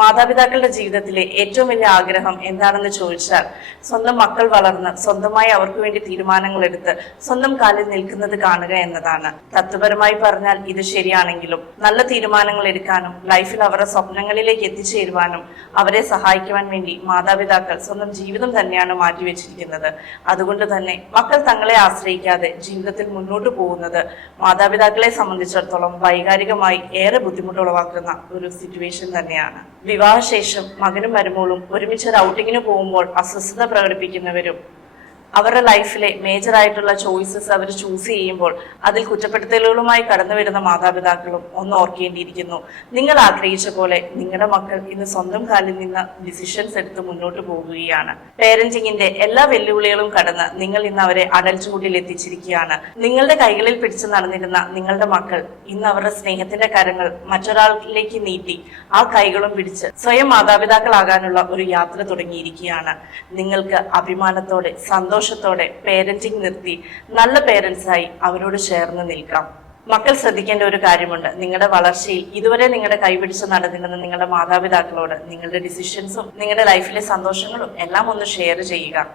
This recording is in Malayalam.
മാതാപിതാക്കളുടെ ജീവിതത്തിലെ ഏറ്റവും വലിയ ആഗ്രഹം എന്താണെന്ന് ചോദിച്ചാൽ സ്വന്തം മക്കൾ വളർന്ന് സ്വന്തമായി അവർക്ക് വേണ്ടി തീരുമാനങ്ങൾ എടുത്ത് സ്വന്തം കാലിൽ നിൽക്കുന്നത് കാണുക എന്നതാണ്. തത്വപരമായി പറഞ്ഞാൽ ഇത് ശരിയാണെങ്കിലും നല്ല തീരുമാനങ്ങൾ എടുക്കാനും ലൈഫിൽ അവരുടെ സ്വപ്നങ്ങളിലേക്ക് എത്തിച്ചേരുവാനും അവരെ സഹായിക്കുവാൻ വേണ്ടി മാതാപിതാക്കൾ സ്വന്തം ജീവിതം തന്നെയാണ് മാറ്റിവെച്ചിരിക്കുന്നത്. അതുകൊണ്ട് തന്നെ മക്കൾ തങ്ങളെ ആശ്രയിക്കാതെ ജീവിതത്തിൽ മുന്നോട്ട് പോകുന്നത് മാതാപിതാക്കളെ സംബന്ധിച്ചിടത്തോളം വൈകാരികമായി ഏറെ ബുദ്ധിമുട്ടുളവാക്കുന്ന ഒരു സിറ്റുവേഷൻ തന്നെയാണ്. വിവാഹശേഷം മകനും മരുമോളും ഒരുമിച്ച് ഒരു ഔട്ടിങ്ങിന് പോകുമ്പോൾ അസ്വസ്ഥത പ്രകടിപ്പിക്കുന്നവരും അവരുടെ ലൈഫിലെ മേജറായിട്ടുള്ള ചോയ്സസ് അവർ ചൂസ് ചെയ്യുമ്പോൾ അതിൽ കുറ്റപ്പെടുത്തലുകളുമായി കടന്നു വരുന്ന മാതാപിതാക്കളും ഒന്ന് ഓർക്കേണ്ടിയിരിക്കുന്നു. നിങ്ങൾ ആഗ്രഹിച്ച പോലെ നിങ്ങളുടെ മക്കൾ ഇന്ന് സ്വന്തം കാലിൽ നിന്ന് ഡിസിഷൻസ് എടുത്ത് മുന്നോട്ട് പോകുകയാണ്. പേരന്റിങ്ങിന്റെ എല്ലാ വെല്ലുവിളികളും കടന്ന് നിങ്ങൾ ഇന്ന് അവരെ അഡൽട്ട്ഹുഡിൽ എത്തിച്ചിരിക്കുകയാണ്. നിങ്ങളുടെ കൈകളിൽ പിടിച്ചു നടന്നിരുന്ന നിങ്ങളുടെ മക്കൾ ഇന്ന് അവരുടെ സ്നേഹത്തിന്റെ കരങ്ങൾ മറ്റൊരാളിലേക്ക് നീട്ടി ആ കൈകളും പിടിച്ച് സ്വയം മാതാപിതാക്കളാകാനുള്ള ഒരു യാത്ര തുടങ്ങിയിരിക്കുകയാണ്. നിങ്ങൾക്ക് അഭിമാനത്തോടെ സന്തോഷത്തോടെ പേരന്റിങ് നിർത്തി നല്ല പേരൻസായി അവരോട് ചേർന്ന് നിൽക്കാം. മക്കൾ ശ്രദ്ധിക്കേണ്ട ഒരു കാര്യമുണ്ട്. നിങ്ങളുടെ വളർച്ചയിൽ ഇതുവരെ നിങ്ങളുടെ കൈപിടിച്ച് നടന്നിരുന്ന നിങ്ങളുടെ മാതാപിതാക്കളോട് നിങ്ങളുടെ ഡിസിഷൻസും നിങ്ങളുടെ ലൈഫിലെ സന്തോഷങ്ങളും എല്ലാം ഒന്ന് ഷെയർ ചെയ്യുക.